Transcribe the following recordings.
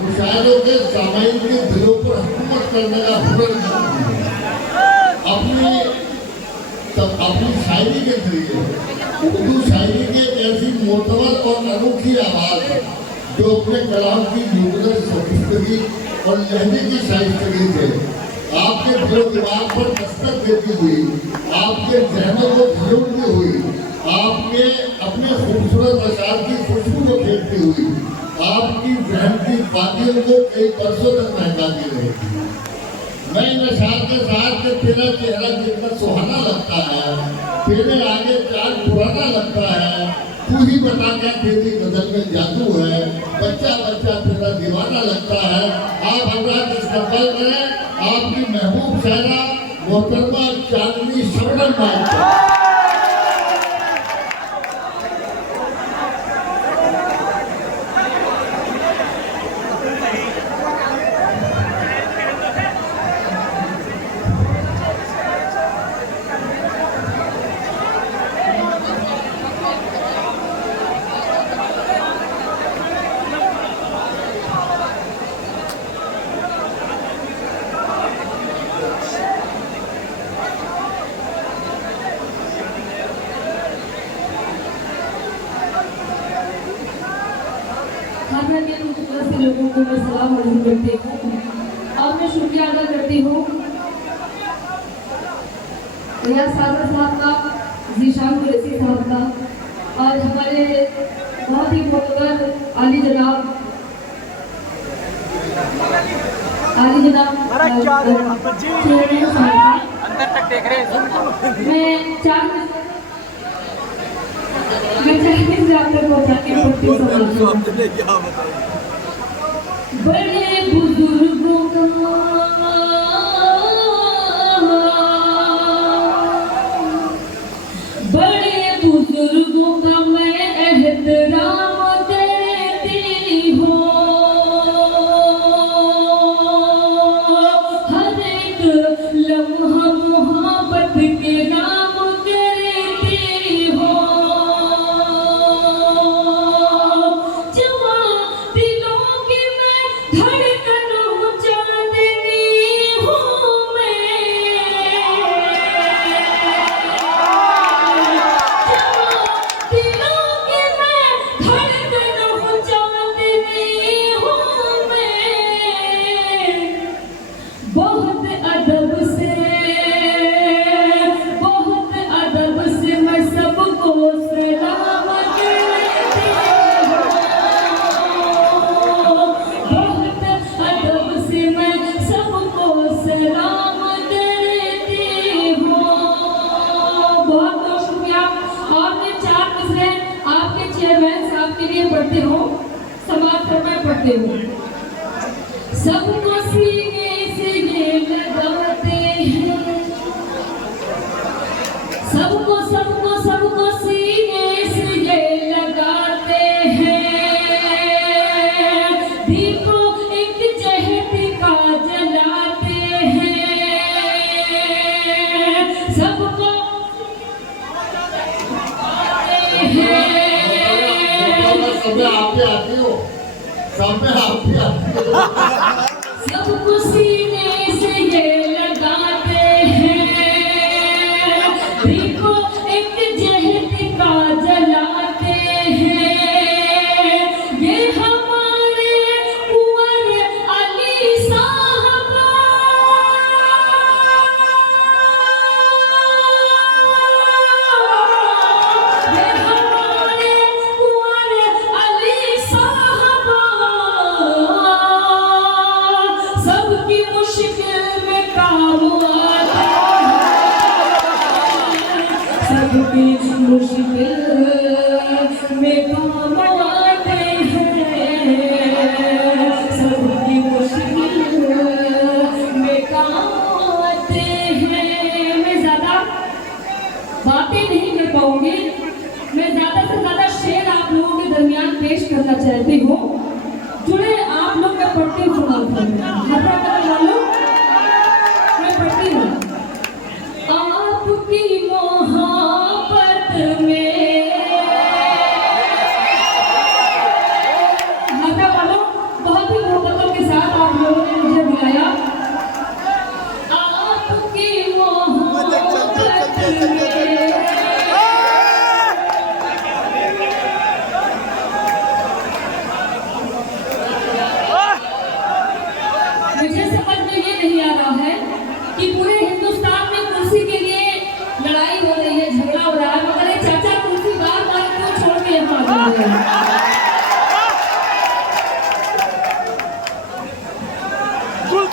मुशायरों के सामाइन के दिलों पर हुकूमत करने का हुनर अपनी शायरी के जरिए उर्दू शायरी की एक ऐसी मोतबर और अनोखी आवाज़ जो अपने कलाम की यूनिवर्स सोफिस्टिकी और लहजे की शाइस्तगी से आपके दिलो दिमाग पर दस्तक देती हुई, आपके जहनों को झुलती हुई, आपके अपने खूबसूरत अशार की खुशबू को फेंकती हुई, आपकी जहन की वादियों को कई बरसों तक महकाती रहेगी। मैं इन अशार के साथ कि तेरा चेहरा कितना सुहाना लगता है, तेरे आगे चांद पुराना लगता है, तू ही बता क्या तेरी नजर में जादू है, बच्चा बच्चा तेरा दीवाना लगता है। आप हजरात इस्तकबाल करें आपकी महबूब शायरा मोहतरमा चांदनी शबनम मालिक। लोगों को मैं सलाम अर्ज़ करती हूँ और मैं शुक्रिया अदा करती हूँ रियाज सागर साहब का, ज़ीशान कुरैशी साहब का और हमारे बहुत ही मोहतर आली जनाब चेयरमैन साहब मैं चाहती हूँ आप तक पहुँचा के बड़े बुजुर्गों का मैं एहतराम करती हूँ, हर एक लम्हा मोहब्बत के नाम करती हूँ। पढ़ते हो समाज पर मैं पढ़ते हूँ सबको सीने से ये लगाते हैं, सबको सीने से ये लगाते हैं, दीपो एक चहती का जलाते हैं, सबको सबको सीने से ये लगाते हैं, देखो एक जहती का जलाते हैं, ये हमारे कुंवर अली साहब, ये हमारे कुंवर अली साहब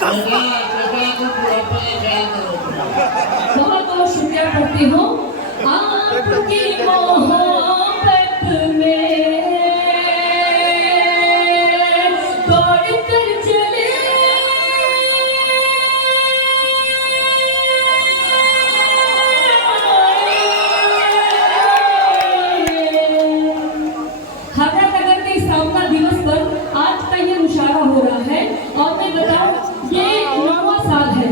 को बुढ़ापा का ख्याल करो। बहुत बहुत शुक्रिया करती हूँ आपकी मोहब्बत में दौड़ कर चले हावड़ा नगर के स्थापना दिवस पर आज का ये मुशायरा हो रहा है और मैं बताऊं ये 9वां साल है।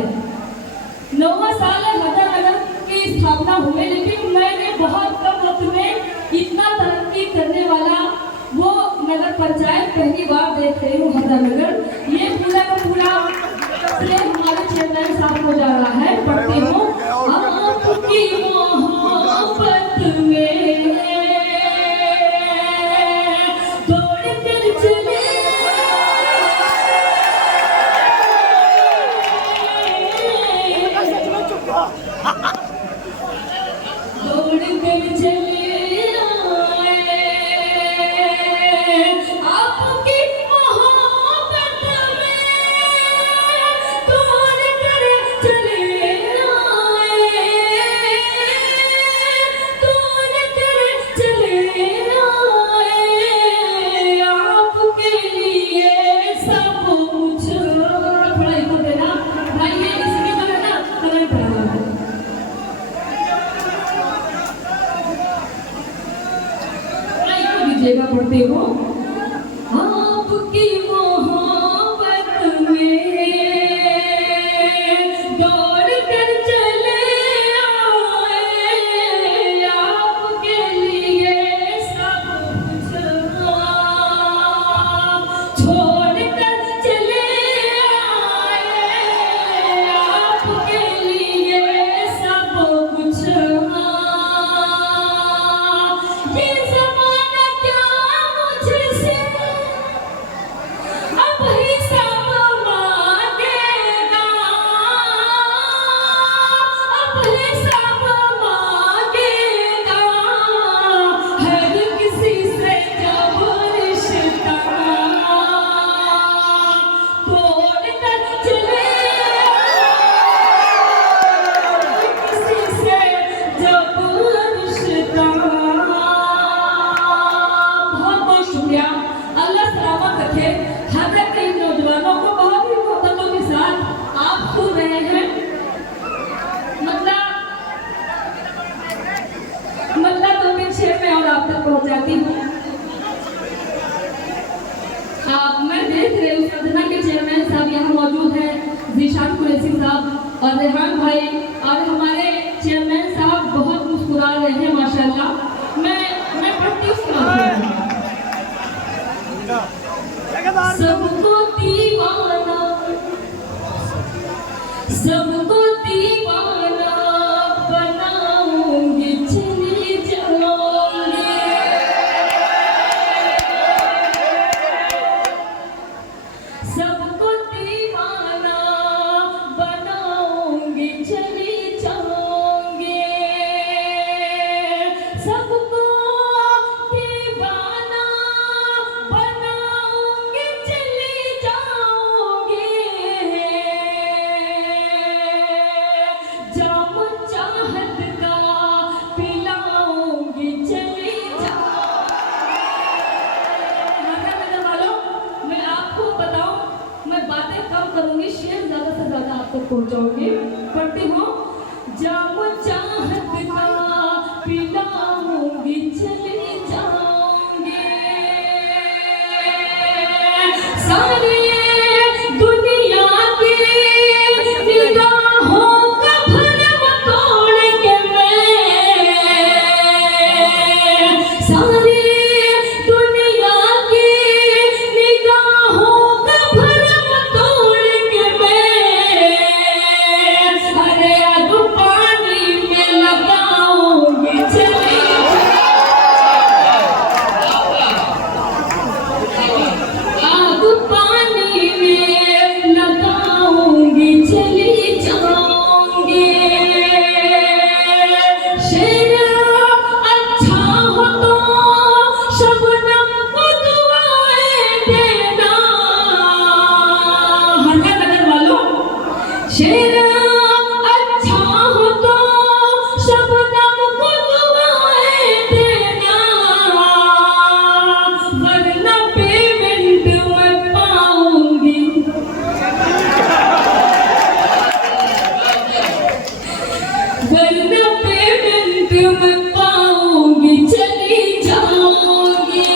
9वां साल है हावड़ा नगर की स्थापना हुए, लेकिन मैंने बहुत कम वक्त में इतना तरक्की करने वाला वो नगर पंचायत पहली बार देख रही हूँ। हावड़ा नगर ये पूरा का पूरा श्रेय हमारे चेयरमैन साहब को जा रहा है। पढ़ती हूँ आपकी मोहब्बत में दौड़ कर चले दौड़ कर चले आए आपकी मोहब्बत में दौड़ कर चले आए दौड़ कर चले आए आपके लिए सब कुछ थोड़ा इनको देना भाई, ये इसकी जो है ना करंट रहा है। दीजिएगा पढ़ती हूँ आपकी मोहब्बत में दौड़ कर चले आए आपके लिए सब कुछ छोड़ कर चले आए आपके लिए सब कुछ ये ज़माना क्या मुझसे अब हिसाब मांगेगा, अब हिसाब मांगेगा हर किसी से जब रिश्ता तोड़ कर चले किसी से जब रिश्ता। बहुत बहुत शुक्रिया, अल्लाह सलामत रखे। हावड़ा के इन नौजवानों को बहुत ही मोहब्बतों के साथ आप सुन रहे हैं। मतलब 2-6 में और आप तक पहुंचाती हूँ। मैं देख रही हूँ सदना के चेयरमैन साहब यहाँ मौजूद हैं, जीशान कुरैशी साहब और रेहान भाई, और हमारे चेयरमैन साहब बहुत मुस्कुरा रहे हैं माशाल्लाह। मैं पढ़ती हूँ सबको दीवाना सबको दीवाना बनाऊंगी चली जाऊंगी सबको दीवाना बनाऊंगी चली जाऊंगी सबको दीवाना बनाऊंगी चली जाऊंगी जाम चाहत का पिलाऊंगी चली वालों, मैं आपको बताऊं मैं बातें कम करूंगी, शेर ज्यादा से ज्यादा आप तक पहुंचाऊंगी। पढ़ती हूँ जाम चाहत का पिलाऊंगी चली जाऊंगी सारी दुनिया की निगाहों का भरम तोड़ के मैं सारी दुनिया की निगाहों का भरम तोड़ के मैं अरे आग पानी में लगाऊंगी चली आग पानी शेरा अच्छा हो तो शबनम को दुआएं देना, वरना पेमेंट मैं पाऊंगी, वरना पेमेंट मैं पाऊंगी, चली जाऊंगी,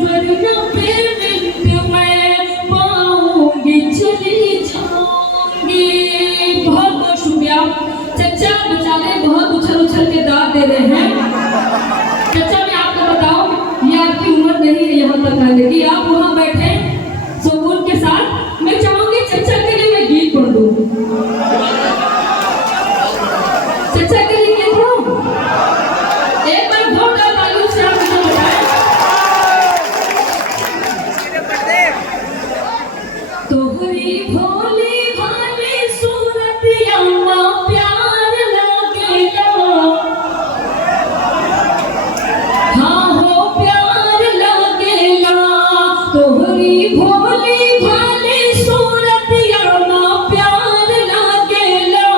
वरना पेमेंट मैं पाऊंगी, चली जाऊंगी। बहुत बहुत शुक्रिया चचा, बेचारे बहुत उछल उछल के दाद दे रहे हैं। चचा मैं आपको बताऊं, ये आपकी उम्र नहीं है यहाँ तक रहने की, आप वहाँ बैठे सुकून के साथ। मैं चाहूंगी चचा के लिए मैं गीत पढ़ दूं, चचा के लिए गीत पढ़ूं। एक बार जोरदार तालियों से आप मुझे बताएं। तोहरी भोली भाली सूरतिया प्यार लगेला, हाँ हो प्यार लगेला। तोहरी भोली भाली सूरतिया प्यार लगेला,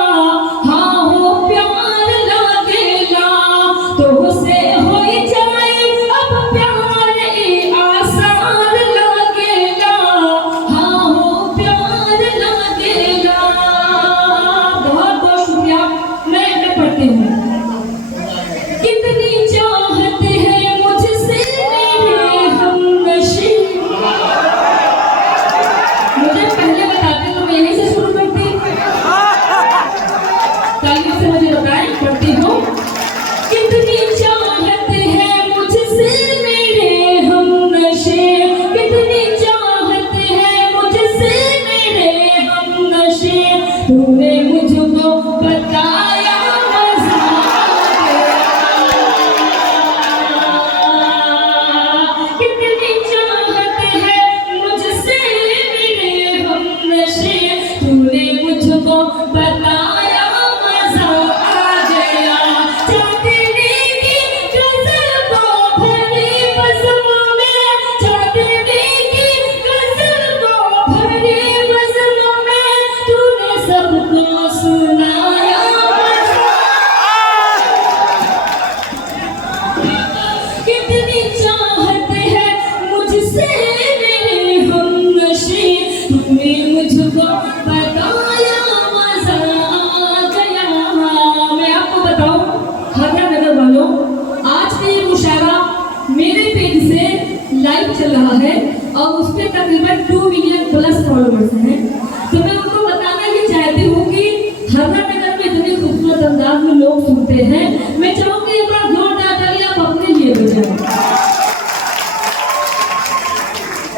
हाँ हो प्यार लगेला। तोहसे होई जाए अब प्यार ई आसान लगेला, हाँ हो प्यार लगेला। बहुत बहुत शुक्रिया। मैं पढ़ती हूँ। कितनी चाहत है मुझसे मेरे हमनशी, मुझे पहले बताते तो मैं यहीं से शुरू करती। तालियों से मुझे बताएं, पढ़ती हूँ। कितनी चाहत है मुझसे मेरे हमनशी, कितनी चाहत है मुझसे मेरे हमनशी। तूने मुझको बताया मज़ा तेरा, कितनी चाहत है मुझसे मेरे हमनशी। तूने मुझको बताया मज़ा आ गया, चांदनी की गज़ल को भरी बज़म में, चांदनी की गज़ल को भरी बज़म में। तूने सबको सुनाया मज़ा, कितनी चाहत है मुझसे मेरे हमनशी। तूने मुझको बताया मज़ा आ गया। मैं आपको बताऊं हरियाणा नगर वालों, आज का ये मुशायरा मेरे पेज से लाइव चल रहा है और उस पर तकरीबन 2 मिलियन प्लस फॉलोअर्स हैं। तो मैं उनको बताना ही चाहती हूँ कि हरियाणा नगर में इतने खूबसूरत अंदाज में लोग सुनते हैं। मैं चाहूँगी एक बार जोरदार ताली आप अपने लिए बजाएं।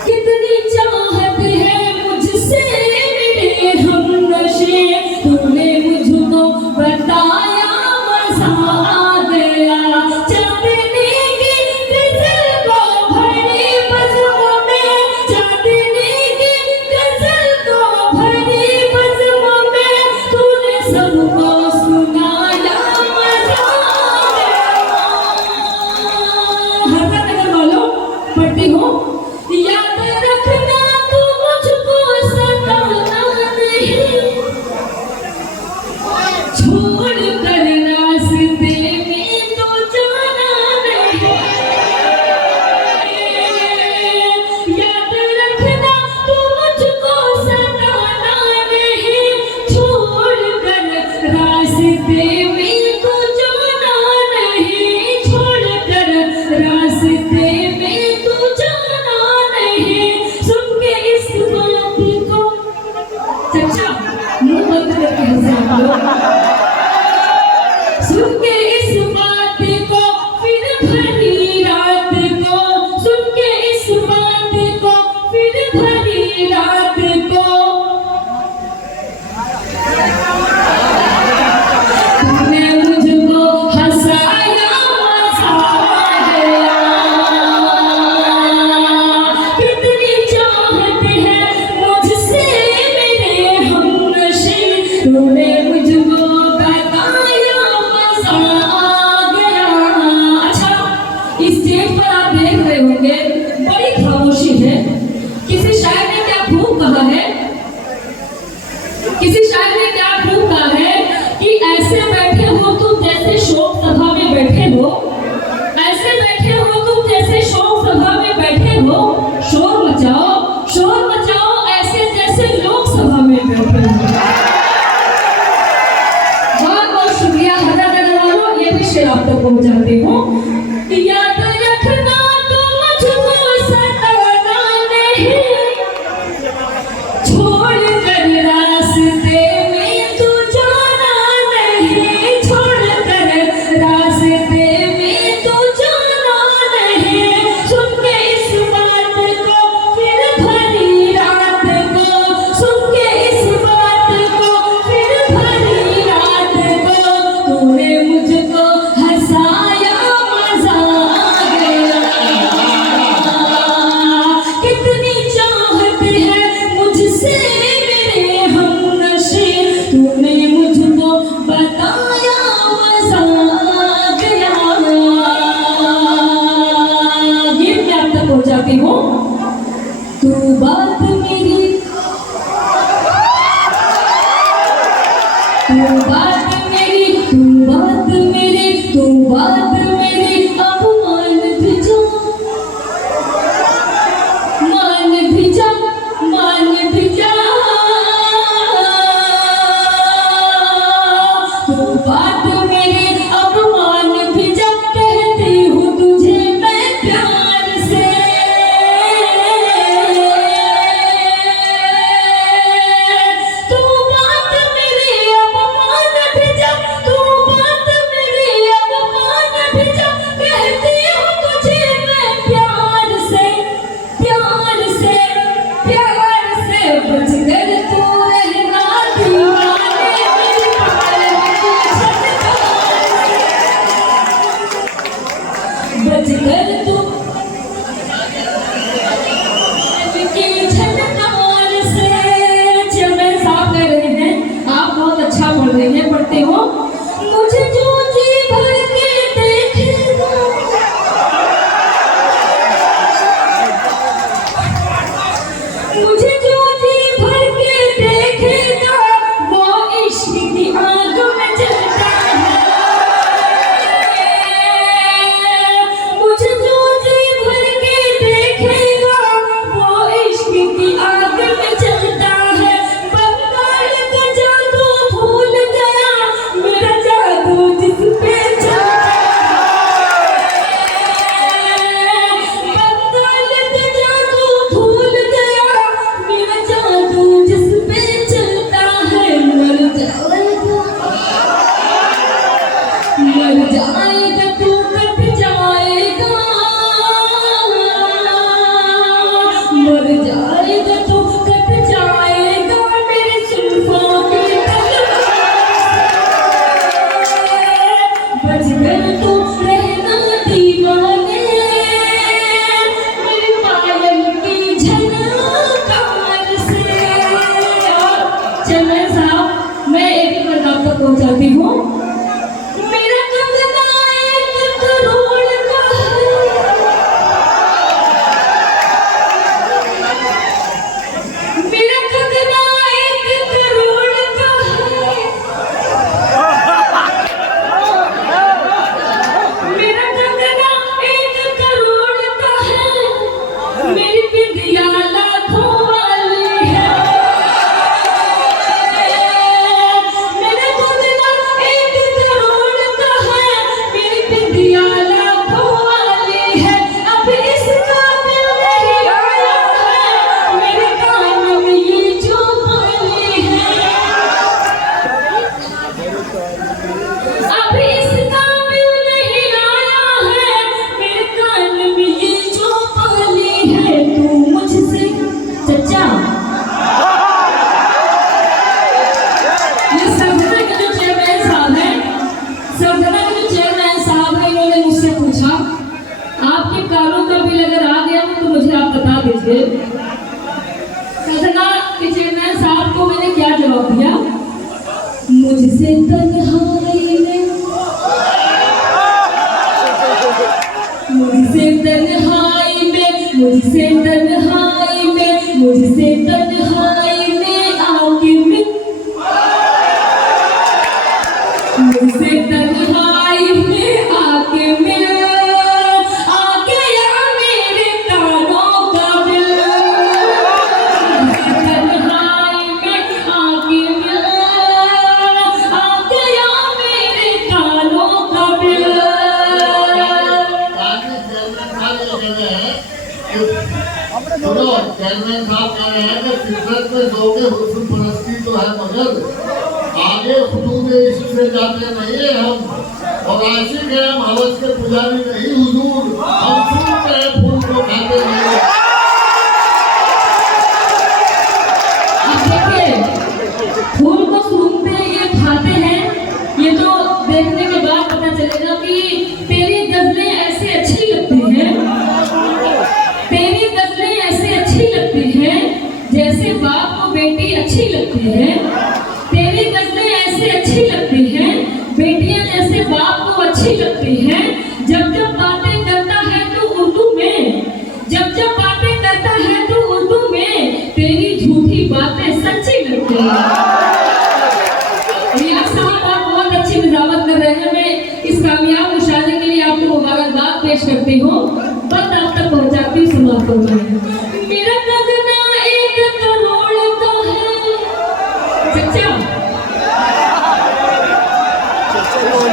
कितनी चाहत है मुझसे मेरे हमनशी। तूने मुझको बताया मज़ा आ गया, चांदनी की गज़ल को भरी बज़म में, चांदनी की गज़ल को भरी बज़म में। तूने सबको सुनाया मज़ा आ गया। हरियाणा नगर वालों, पढ़ती हूँ। याद रखना तू मुझको सताना नहीं, छोड़ कर रास्ते में तो जाना नहीं। याद रखना तू मुझको सताना नहीं, छोड़ कर रास्ते में तो जाना नहीं, छोड़ कर रास्ते में तो जाना तू बात मेरी, तू बात मेरी, तू बात मेरी, तू बात मेरी, अब मान भी जा, मान भी जा, मान भी जा। तू बात मेरी अब मान भी जा, कहती हूँ तुझे मैं प्यार से। तू बात मेरी अब मान भी जा, तू बात मेरी अब मान भी जा, कहती हूँ तुझे मैं प्यार से, प्यार से, प्यार से। बच कर तू रहना दीवाने मेरे पायल की झनकार से। बच कर तू की झनकार से। चेयरमैन साहब कह रहे हैं आप बहुत अच्छा पढ़ रहे हैं, पढ़ते हो। मुझे जो जी भर के देखेगा, मुझे जो जी भर के देखेगा, वो इश्क की आग में जलता है। मुझे जो जी भर के देखेगा, वो इश्क की आग में जलता है। बंगाल का जादू भूल गया, मेरा जादू जिस पे चलता है। बंगाल का जादू भूल गया, मेरा जादू जिस पे चलता है। मर जाएगा, मर जाएगा तू, कट जाएगा, मर जाएगा तू, कट जाएगा मेरे जुल्फों की तलवार से। बच कर तू रहना दीवाने मेरी पायल की झनकार से। चेयरमैन साहब मैं एक ही बात आप तक पहुंचाती हूँ। मेरा कंगना 1 करोड़ का है, मेरा कंगना 1 करोड़ का है, मेरा कंगना 1 करोड़ का है, मेरी बिंदिया लाखों वाली है। मेरा कंगना 1 करोड़ का है, मेरी बिंदिया लाखों वाली है। अब इसका बिल नहीं आया है, मेरे कान में ये जो पाली है। अब इसका बिल नहीं आया है, मेरे कान में ये जो पाली है। तू मुझसे चचा, ये संगठन के जो चेयरमैन साहब हैं, संगठन के जो चेयरमैन साहब हैं, इन्होंने मुझसे पूछा आपके कानों का बिल अगर आ गया हो तो मुझे आप बता दीजिए। संगठन के चेयरमैन साहब को मैंने क्या जवाब दिया? मुझसे तन्हाई में, मुझसे तन्हाई में, मुझसे तन्हाई में, मुझसे तन्हाई में आके मिल, मुझसे तन्हाई में आके मिल, आके या मेरे कानों का बिल। मुझसे तन्हाई में आके मिल, आके या मेरे कानों का बिल। ताकि चेयरमैन साहब कह रहे हैं कि फितरत में दोगे हुस्न परस्ती तो है, मगर आगे हुदूद इश्क से जाते नहीं है हम, और आशिक है हम, हवस के पुजारी नहीं हुजूर, हम सूंघते हैं फूल को खाते नहीं। अब देखिए, फूल को सूंघते हैं, ये खाते हैं, ये तो देखने के बाद पता चलेगा कि तेरी गजलें ऐसे अच्छी लगती हैं, तेरी गजलें ऐसे अच्छी लगती हैं जैसे बाप को बेटी अच्छी लगती है। तेरी गजलें ऐसे अच्छी लगती हैं, बेटियां जैसे बाप को अच्छी लगती हैं। जब जब बातें करता है तो रियाज साहब आप बहुत अच्छी निजामत कर रहे हैं। मैं इस कामयाब मुशाहरे के लिए आपको मुबारकबाद पेश करती हूँ। बस आप तक पहुँचाती हूँ, समाप्त फरमाएं। मेरा कदना 1 करोड़ का है सच्चा।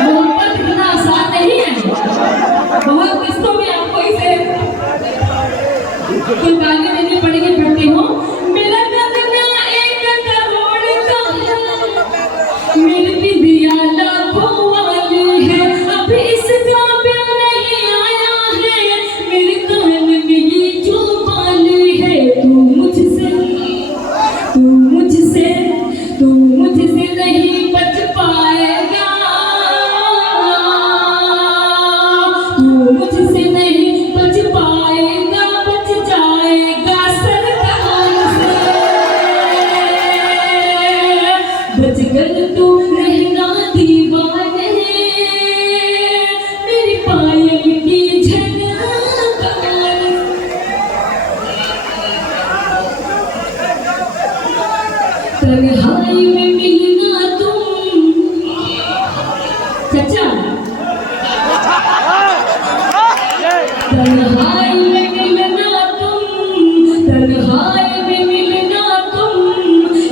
मोहब्बत इतना आसान नहीं है, बहुत किस्तों में आपको इसे कुर्बानी देनी पड़ेगी। पढ़ती हूँ। मेरा कदना 1 करोड़ का है, मेरी भी दिया लाखों वाली है, अभी इसका बिल नहीं आया है, मेरे कान में ये जो बाली है। तू मुझसे नहीं बच पाएगा, तू मुझसे नहीं बच पाएगा, बच जाएगा सरकार से। बच कर तू रहना दीवाने, मेरी पायल की झनकार। तन्हाई में मिलना तुम सच्चा, तन्हाई में मिलना तुम, तन्हाई में मिलना तुम,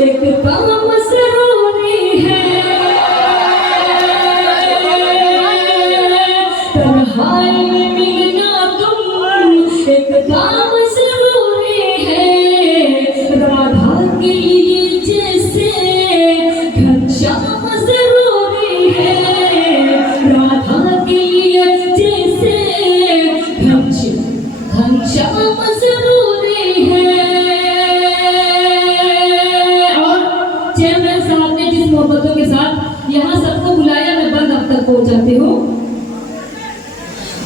एक काम जरूरी है। तन्हाई में मिलना तुम, एक काम जरूरी है। राधा के लिए जैसे घनश्याम जरूरी है, राधा के लिए जैसे घनश्याम जरूरी है। और चेयरमैन साहब ने जिस मोहब्बतों के साथ यहाँ सबको बुलाया, मैं बंद अब तक पहुँचाती हूँ।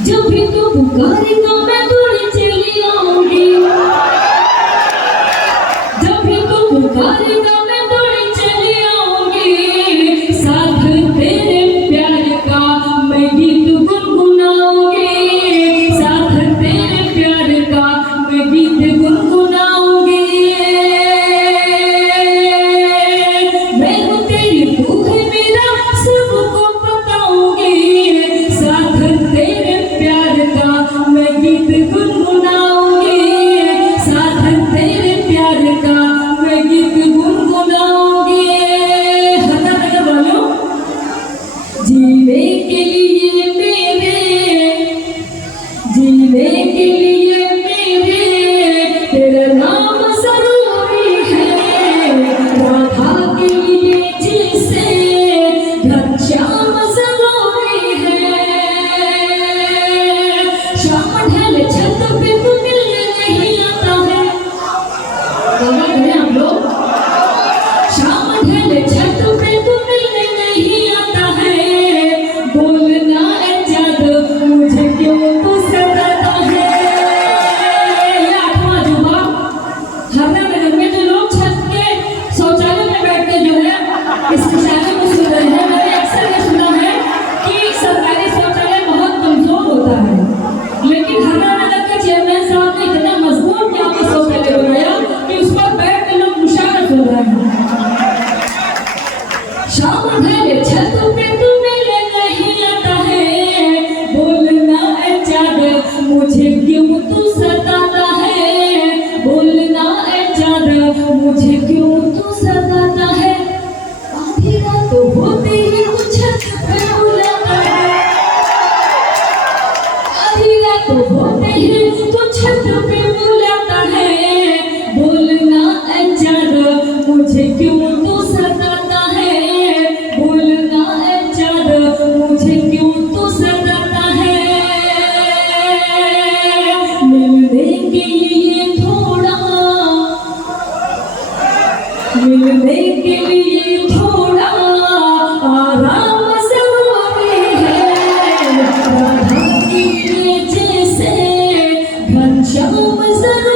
जब भी तू पुकारेगा मैं दौड़ी चली आऊंगी, जब भी तू पुकारेगा मैं दौड़ी चली आऊंगी, साथ तेरे प्यार का मैं गीत गुनगुनाऊंगी, साथ तेरे प्यार का मैं गीत गुनगुनाऊंगी। मैं हूँ तेरी, तू है मेरा, सबको बताऊंगी, साथ तेरे प्यार का मैं गीत गुनगुनाऊंगी, साथ तेरे प्यार का मैं गीत गुनगुनाऊंगी। हज़ार वालों, जीने के लिए मेरे, जीने के लिए मेरे तेरा नाम जरूरी है। राधा के लिए जैसे घनश्याम जरूरी है। शाम ढल छत पे तू मिलने नहीं आता है, बोलो बोले आप लोग। शाम ढल छत पे तू मिलने नहीं आता है, बोलना है जद मुझे क्यों तू सताता है। ये 8वां जुबा। हरनगर में जो लोग छत के शौचालय में बैठते जो है, इस मुशायरे को सुन रहे हैं, मैंने अक्सर ये सुना है कि सरकारी शौचालय बहुत कमजोर होता है, लेकिन हरनगर के चेयरमैन साहब ने इतना मजबूत यहाँ पे शौचालय बनाया कि उस पर बैठ के लोग मुशायरा सुन रहे हैं। शाम ढले छत पे तू मिलने नहीं आता है, बोलना है चादर मुझे क्यों तू सताता है, बोलना है चादर मुझे क्यों तू सताता है। आधी रात होते ही तू छत पे बुलाता है, आधी रात होते ही तू छत पे बुलाता है, बोलना है चादर मुझे क्यों तू सताता है, बोलना है चादर मुझे क्यों तू सताता है। मिलने के लिए थोड़ा, मिलने के लिए थोड़ा आराम जरूरी है। राधा के लिए जैसे घनश्याम जरूरी